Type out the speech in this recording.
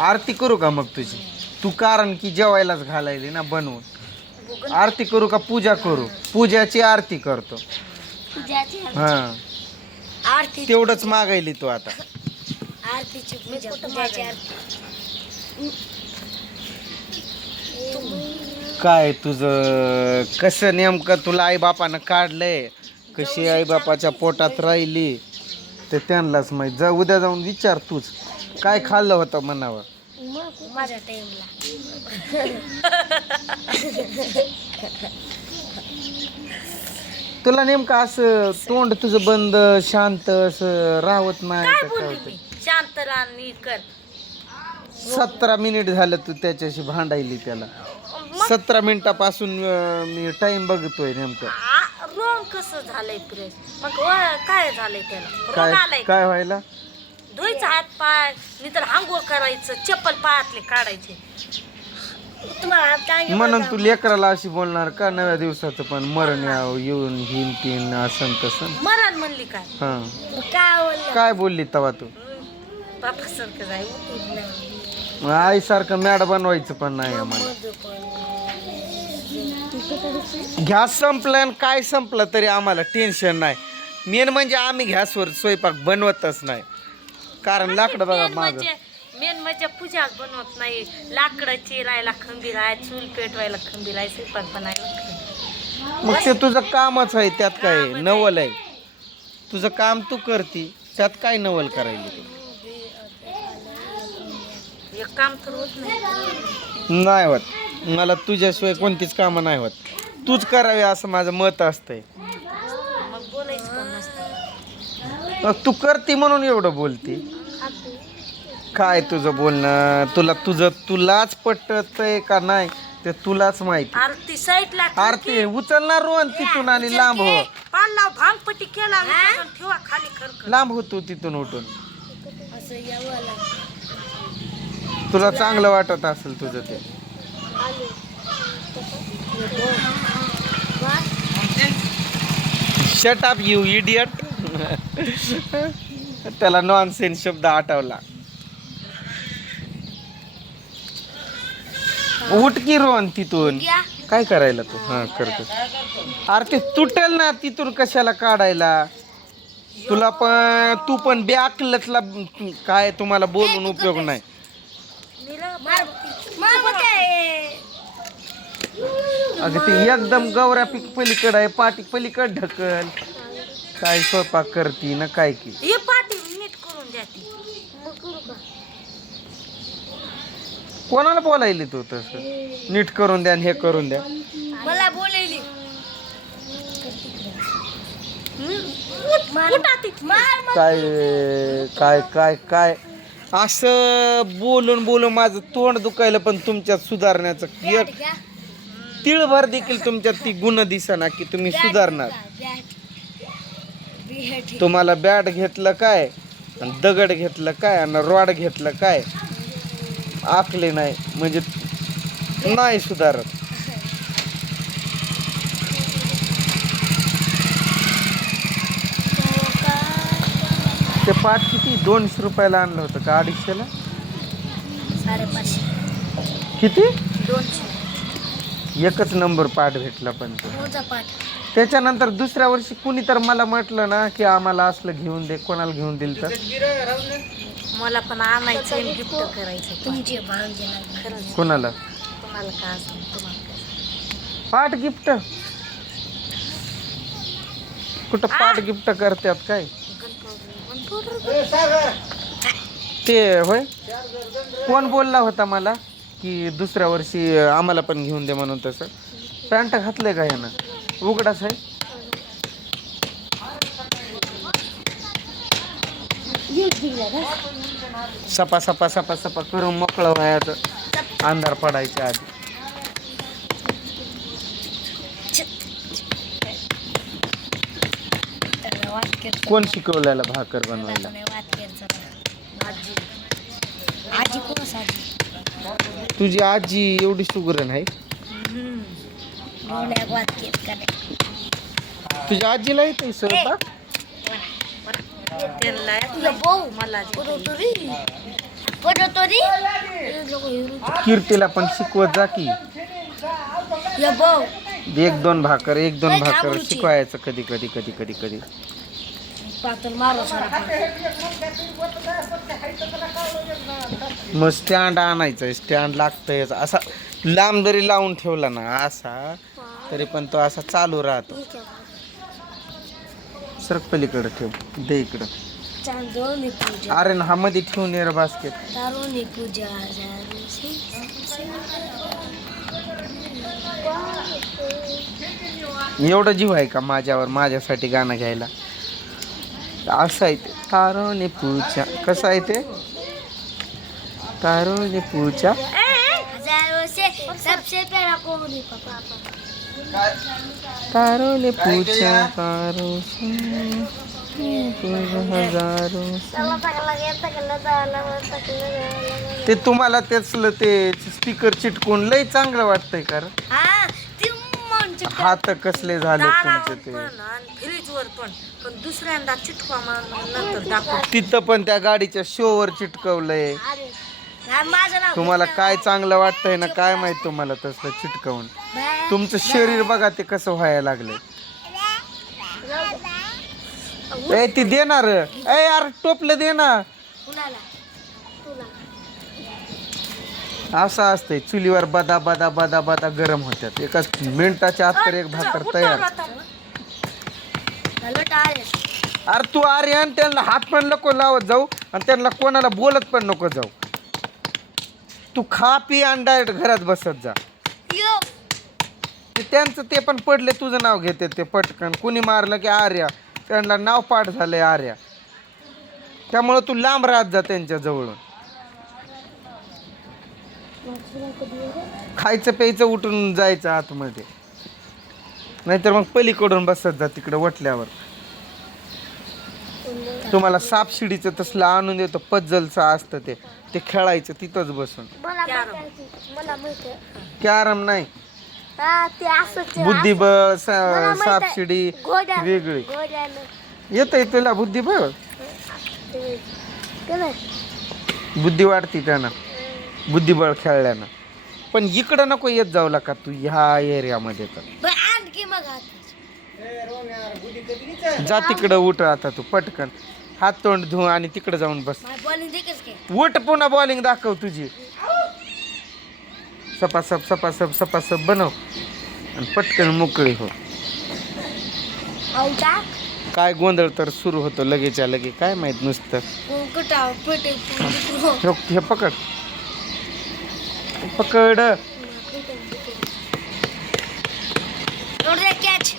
आरती करू का मग तुझी? तू कारण की जेवायलाच घालायली ना बनवून. आरती करू का पूजा करू? पूजाची आरती करतो. हा आरती तेवढंच मागायली तू आता. आरतीची पूजा पूजाची आरती. काय तुझं कसं नेमकं तुला आईबापानं काढलंय, कशी आईबापाच्या पोटात राहिली ते त्यांनाच माहीत. जा उद्या जाऊन विचार तूच काय खाल्लं होतं म्हणावं. माझ्या टाइमला तुला नेमकं असं तोंड तुझं बंद शांत असं राहत नाही काय का? काय बोलली होतं? मी? शांत राहा नीट कर. 17 मिनिट झालं तू त्याच्याशी भांडायली त्याला. 17 मिनिटापासून मी टाइम बघतोय नेमकं. रोग कसं झालंय प्रेस? मग काय झालंय त्याला? रोग काय आलाय काय व्हायला? धुईचा हात पाय नंतर आंघोळ करायचं, चप्पल पायातले काढायचे. तुम्हाला म्हणून तू लेकराला अशी बोलणार का? नव्या दिवसाचं पण मरण येऊन हिन तीन असं तसं. मरण म्हणली काय? हा काय बोलली तवा तू? बापा सारखं जाय आईसारखं मॅड बनवायचं पण नाही आम्हाला. गॅस संपलं काय संपलं तरी आम्हाला टेन्शन नाही. मेन म्हणजे आम्ही गॅसवर स्वयंपाक बनवतच नाही, कारण लाकडं बघा माझं. मेन म्हणजे पूजा बनवत नाही. लाकडं चिरायला खंबीर आहे, चूल पेटवायला खंबीर आहे, स्वयंपाक बनायला. मग ते तुझं कामच आहे, त्यात काय नवल आहे? तुझं काम तू करती, त्यात काय नवल करायला तू? एक काम तर होत नाही. नाही होत. मला तुझ्याशिवाय कोणतीच कामं नाही होत. तूच करावी असं माझं मत असतंय. मग बोलायचं पण नसतं. मग तू करती म्हणून एवढं बोलती. काय तुझं बोलणं? तुलाच पटतंय का नाही ते तुलाच माहिती. आरती साईडला आरती उचलणार रोहन तिथून आणि लांब हो. पाला भांगपट्टी केला ठेवा खाली खरखर. लांब होतो तिथून उठून. तुला चांगलं वाटत असेल तुझं ते. Shut up you idiot. त्याला नॉनसेन्स शब्द आठवला. उठ की रोहन तिथून. काय करायला तू? हा करतो. अरे ते तुटेल ना तिथून, कशाला काढायला? तू पण बॅकलचला. काय तुम्हाला बोलून उपयोग नाही. अगं ती एकदम गौऱ्या पीक पलीकड आहे, पाठी पलीकड ढकल. काय स्वयंपाक करती ना काय की? हे पाठी नीट करून द्या ती. कोणाला बोलायली तू तसं? नीट करून द्या आणि हे करून द्या. मला बोलायली काय काय काय काय असं बोलून बोलून माझं तोंड दुखायला, पण तुमच्यात सुधारण्याचं एक तिळभर देखील तुमच्यात ती गुण दिसना की तुम्ही सुधारणार. तुम्हाला बॅट घेतलं काय, आणि दगड घेतलं काय, आणि रॉड घेतलं काय, आखले नाही म्हणजे नाही सुधारत. ते पाट किती 200 रुपयाला आणलं होतं का 250ला? 550. किती? 200. एकच नंबर पाट भेटला. पण पाठ त्याच्यानंतर दुसऱ्या वर्षी कुणी तर मला म्हटलं ना की आम्हाला असलं घेऊन दे. कोणाला घेऊन दिलं तर? मला पण आणायचं, गिफ्ट करायचं. तुमची खरंच कोणाला? तुम्हाला काय असं तुम्हाला पाट गिफ्ट? कुठं पाट गिफ्ट करतात काय ते? होय, कोण बोलला होता मला की दुसऱ्या वर्षी आम्हाला पण घेऊन दे म्हणून? तसं पॅन्ट घातलंय का ह्यानं? उघडाच आहे. सपा सपा सपा सपा करून मोकळं व्हायचं अंधार पडायच्या आधी. कोण शिकवलेला भाकर बनवायला? तुझी आजी एवढी सुगरण आहे? तुझ्या आजीला येते स्वयंपाक? मला कीर्तीला पण शिकवत जा की. एक दोन भाकर शिकवायचं कधी कधी कधी कधी कधी. मग स्टँड आणायचं, स्टँड लागतंय असा लांब जरी लावून ठेवला ना असा तरी पण तो असा चालू राहतो. सरक पलीकडे ठेव, दे इकडं. अरे ना हा मध्ये ठेवून ये रे बास्केट. एवढं जीव आहे का माझ्यावर माझ्यासाठी गाणं घ्यायला? असं आहे ते तारोने पूजा. कसं आहे ते तारोने पूजा. तारोने पूजा तारो हजारो. ते तुम्हाला त्याचलं ते स्पीकर चिटकून लय चांगलं वाटतंय का? हात कसले झाले तुमचे ते. फ्रीजवर पण दुसऱ्यांदा चिटकवा नंतर दाखव. तिथं पण त्या गाडीच्या शोवर चिटकवलंय. तुम्हाला काय चांगलं वाटतंय ना काय माहित तुम्हाला तसलं चिटकवून. तुमचं शरीर बघा ते कसं व्हायला लागलंय. ए ती देणार ए यार टोपलं दे ना. असं असतंय चुलीवर बदा बदा बदा बदा गरम होत्यात. एका मिनिटाच्या आत तर एक भाकर तयार. अरे तू आर्यन त्यांना हात पण नको लावत जाऊ आणि त्यांना कोणाला बोलत पण नको जाऊ. तू खा पी आणि डायरेक्ट घरात बसत जा. त्यांचं ते पण पडले तुझं नाव घेते ते पटकन. कुणी मारलं की आर्या, त्यांना नाव पाठ झालंय आर्या. त्यामुळं तू लांब राहत जा त्यांच्या जवळून. खायचं प्यायचं उठून जायचं आतमध्ये, नाहीतर मग पलीकडून बसत जा तिकडे वटल्यावर. तुम्हाला सापशिडीचं तसलं आणून देतो पज्जलचं असतं ते ते खेळायचं तिथंच बसून. कॅरम नाही, बुद्धिबळ सापशिडी वेगळी. येतंय तुला बुद्धिबळ? बुद्धी वाढती त्यानं बुद्धिबळ खेळल्यानं. पण इकडं नको येत जाऊ का तू ह्या एरियामध्ये. तर जा तिकडं उठ आता तू पटकन. हात तोंड धु आणि तिकडे जाऊन बस. उठ पुन्हा बॉलिंग दाखव तुझी. सपासप सपासप सपासप बनव आणि पटकन मोकळी हो. काय गोंधळ तर सुरू होतो लगेच्या लगे. काय माहित नुसतं. हे पकड पकड. कॅच